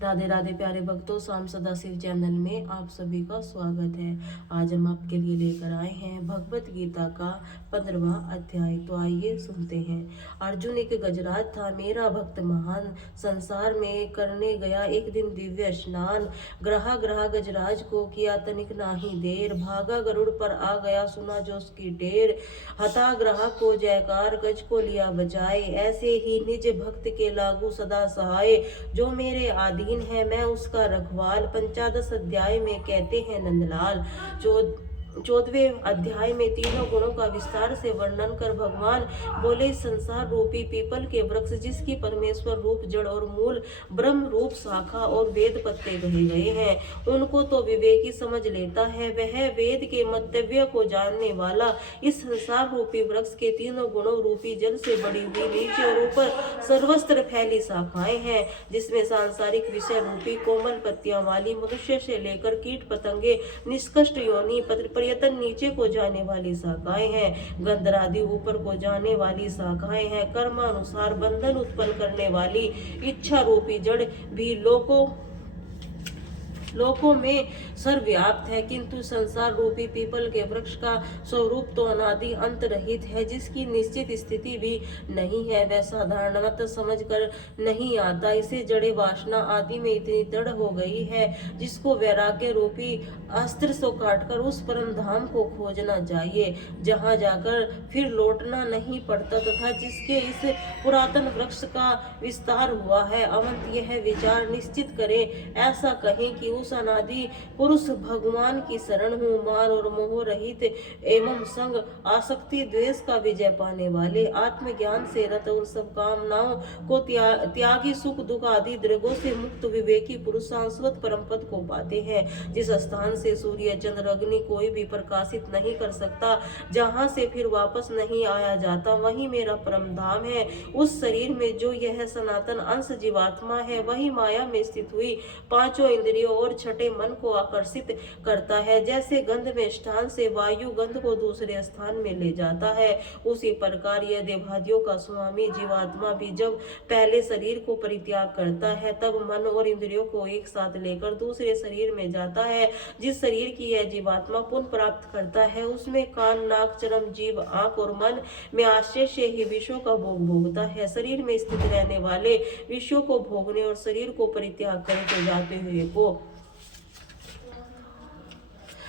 राधे राधे प्यारे भक्तों, शाम सदा शिव चैनल में आप सभी का स्वागत है। आज हम आपके लिए लेकर आए हैं भगवत गीता का 15वां अध्याय। तो आइए सुनते हैं। अर्जुन एक गजराज था, मेरा भक्त महान, संसार में करने गया एक दिन दिव्य स्नान। ग्रहा ग्रहा गजराज को किया तनिक नाही देर, भागा गरुड़ पर आ गया सुना जो उसकी ढेर। हता ग्रहा को जयकार, गज को लिया बचाए, ऐसे ही निज भक्त के लागू सदा सहाय। जो मेरे अधीन है मैं उसका रखवाल, 15 अध्याय में कहते हैं नंदलाल। 14वें अध्याय में तीनों गुणों का विस्तार से वर्णन कर भगवान बोले, संसार रूपी पीपल के वृक्ष जिसकी परमेश्वर रूप जड़ और मूल, ब्रह्म रूप शाखा और वेद पत्ते कहे गए हैं, उनको तो विवेकी समझ लेता है। वह वेद के मंतव्य को जानने वाला इस संसार रूपी वृक्ष के तीनों गुणों रूपी जल से बड़ी हुई नीचे और ऊपर सर्वस्त्र फैली शाखाएं हैं, जिसमें सांसारिक विषय रूपी कोमल पत्तियां वाली मनुष्य से लेकर कीट पतंगे निष्कष्ट योनि पर्यटन नीचे को जाने वाली शाखाएं हैं, गंधरादि ऊपर को जाने वाली शाखाएं हैं, कर्मानुसार बंधन उत्पन्न करने वाली इच्छा रूपी जड़ भी लोकों में सर्वव्याप्त है, किंतु संसार रूपी पीपल के वृक्ष का स्वरूप तो अनादि अंत रहित है, जिसकी निश्चित स्थिति भी नहीं है। वह साधारणतः समझ कर नहीं आता। इसे जड़े वासना आदि में इतनी दृढ़ हो गई है, जिसको वैराग्य रूपी अस्त्र से काटकर उस परम धाम को खोजना चाहिए, जहाँ जाकर फिर लौटना नहीं पड़ता, तथा जिसके इस पुरातन वृक्ष का विस्तार हुआ है। अवंत यह विचार निश्चित करे, ऐसा कहें कि उस अनादि पुरुष भगवान की शरण हूँ। मान और मोह रहित एवं संग आसक्ति द्वेष का विजय पाने वाले, आत्मज्ञान से रत और सब कामनाओं को त्यागी, सुख दुख आदि द्रव्यों से मुक्त विवेकी पुरुष शाश्वत परम पद को पाते हैं। जिस स्थान से सूर्य चंद्र अग्नि कोई भी प्रकाशित नहीं कर सकता, जहाँ से फिर वापस नहीं आया जाता, वही मेरा परम धाम है। उस शरीर में जो यह सनातन अंश जीवात्मा है, वही माया में स्थित हुई पांचों इंद्रियों और छठे मन को आकर्षित करता है। जैसे गंध में स्थान से वायु गंध को दूसरे स्थान में ले जाता है, उसी प्रकार यह देवादियों का स्वामी जीवात्मा भी जब पहले शरीर को परित्याग करता है, तब मन और इंद्रियों को एक साथ लेकर दूसरे शरीर में जाता है। जिस शरीर की यह जीवात्मा पुनः प्राप्त करता है, उसमें कान नाक चरम जीव आंख और मन में आश्चर्य से ही विषयों का भोग भोगता है। शरीर में स्थित रहने वाले विषयों को भोगने और शरीर को परित्याग करके जाते हुए को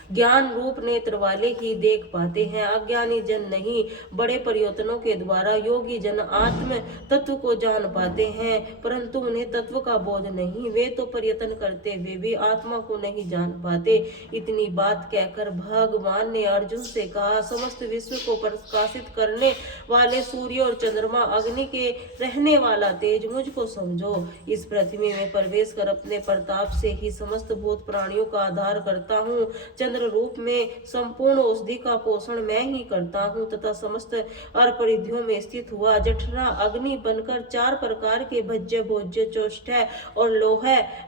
ज्ञान रूप नेत्र वाले ही देख पाते हैं, अज्ञानी जन नहीं। बड़े प्रयत्नों के द्वारा योगी जन आत्म तत्व को जान पाते हैं, परंतु उन्हें तत्व का बोध नहीं। वे तो प्रयत्न करते हुए भी आत्मा को नहीं जान पाते। इतनी बात कहकर भगवान ने अर्जुन से कहा, समस्त विश्व को प्रकाशित करने वाले सूर्य और चंद्रमा, अग्नि के रहने वाला तेज, मुझको समझो। इस पृथ्वी में प्रवेश कर अपने प्रताप से ही समस्त भूत प्राणियों का आधार करता हूँ। चंद्र रूप में संपूर्ण औषधि का पोषण मैं ही करता हूँ, तथा समस्त अर्परिधियों में स्थित हुआ जठरा अग्नि बनकर 4 प्रकार के भज्य भोज्य चौष्टय और लोह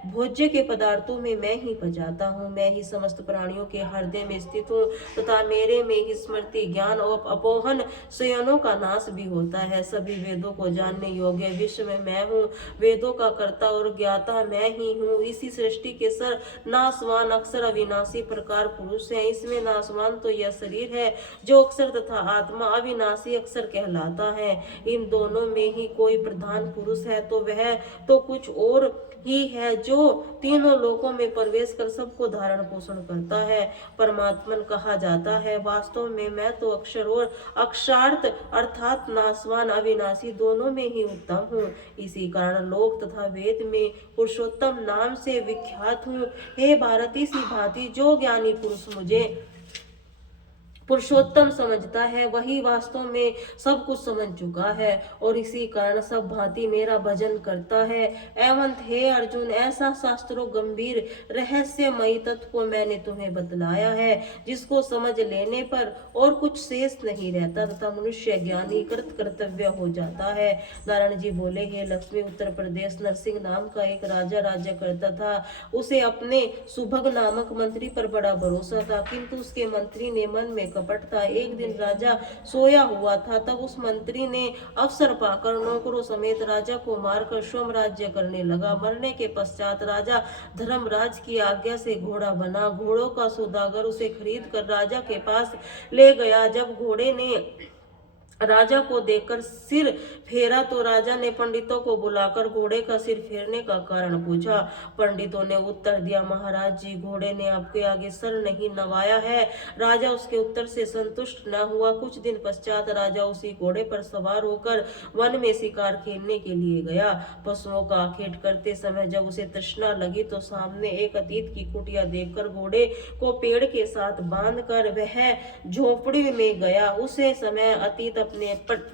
भोज्य के पदार्थों में मैं ही पचाता हूँ। मैं ही समस्त प्राणियों के हृदय में स्थित हूँ, तथा मेरे में ही स्मृति ज्ञान और अपोहन शयनों का नाश भी होता है। सभी वेदों को जानने योग्य विश्व में मैं हूँ, वेदों का कर्ता और ज्ञाता मैं ही हूँ। इसी सृष्टि के सर नाशवान अक्षर अविनाशी प्रकार पुरुष है। इसमें नाशवान तो यह शरीर है, जो अक्षर तथा आत्मा अविनाशी अक्षर कहलाता है। इन दोनों में ही कोई प्रधान पुरुष है, तो वह तो कुछ और ही है, जो तीनों लोकों में प्रवेश कर सबको धारण पोषण करता है। परमात्मन कहा जाता है। वास्तव में मैं तो अक्षर और अक्षार्थ अर्थात नाशवान अविनाशी दोनों में ही उत्तम हूँ। इसी कारण लोक तथा वेद में पुरुषोत्तम नाम से विख्यात हूँ। हे भारत, इसी भांति जो ज्ञानी पुरुष मुझे पुरुषोत्तम समझता है, वही वास्तव में सब कुछ समझ चुका है, और इसी कारण सब भांति मेरा भजन करता है। एवं हे अर्जुन, ऐसा शास्त्रों गंभीर रहस्यमयी तत्व को मैंने तुम्हें बतलाया है, जिसको समझ लेने पर और कुछ शेष नहीं रहता, तथा मनुष्य ज्ञानी कृत कर्तव्य हो जाता है। नारायण जी बोले, हे लक्ष्मी, उत्तर प्रदेश नरसिंह नाम का एक राजा राज्य करता था। उसे अपने सुभग नामक मंत्री पर बड़ा भरोसा था, किंतु उसके मंत्री ने मन में कपट था। एक दिन राजा सोया हुआ था, तब उस मंत्री ने अवसर पाकर नौकरों समेत राजा को मारकर स्वयं राज्य करने लगा। मरने के पश्चात राजा धर्मराज की आज्ञा से घोड़ा बना। घोड़ों का सौदागर उसे खरीद कर राजा के पास ले गया। जब घोड़े ने राजा को देखकर सिर फेरा तो राजा ने पंडितों को बुलाकर घोड़े का सिर फेरने का कारण पूछा। पंडितों ने उत्तर दिया, महाराज जी, घोड़े ने आपके आगे सर नहीं नवाया है। राजा उसके उत्तर से संतुष्ट न हुआ। कुछ दिन पश्चात राजा उसी घोड़े पर सवार होकर वन में शिकार खेलने के लिए गया। पशुओं का आखेट करते समय जब उसे तृष्णा लगी तो सामने एक अतीत की कुटिया देखकर घोड़े को पेड़ के साथ बांधकर वह झोपड़ी में गया। उसे समय अतीत अपने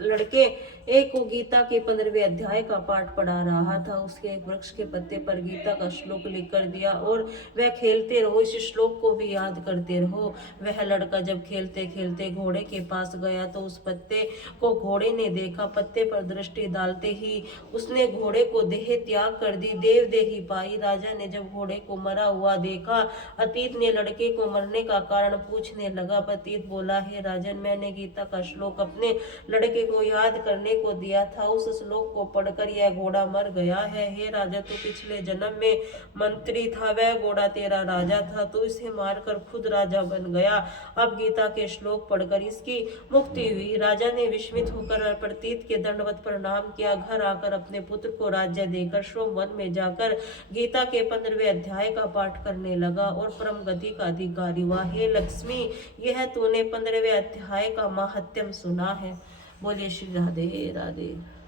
लड़के एक को गीता के 15वें अध्याय का पाठ पढ़ा रहा था। उसके एक वृक्ष के पत्ते पर गीता का श्लोक लिख कर दिया और वह खेलते रहो, इस श्लोक को भी याद करते रहो। वह लड़का जब खेलते खेलते घोड़े के पास गया तो उस पत्ते को घोड़े ने देखा। पत्ते पर दृष्टि डालते ही उसने घोड़े को देह त्याग कर दी, देव देही पाई। राजा ने जब घोड़े को मरा हुआ देखा, अतीत ने लड़के को मरने का कारण पूछने लगा। अतीत बोला, हे राजन, मैंने गीता का श्लोक अपने लड़के को याद करने को दिया था, उस श्लोक को पढ़कर यह घोड़ा मर गया है। हे राजा, तू पिछले जन्म में मंत्री था, वह घोड़ा तेरा राजा था, तू इसे मारकर खुद राजा बन गया। अब गीता के श्लोक पढ़कर इसकी मुक्ति हुई। राजा ने विस्मित होकर प्रतीत के दंडवत प्रणाम किया। घर आकर अपने पुत्र को राज्य देकर स्वयं वन में जाकर गीता के 15वें अध्याय का पाठ करने लगा और परम गति का अधिकारी हुआ। हे लक्ष्मी, यह तूने 15वें अध्याय का महात्म्य सुना है। बोलिए श्री राधे राधे।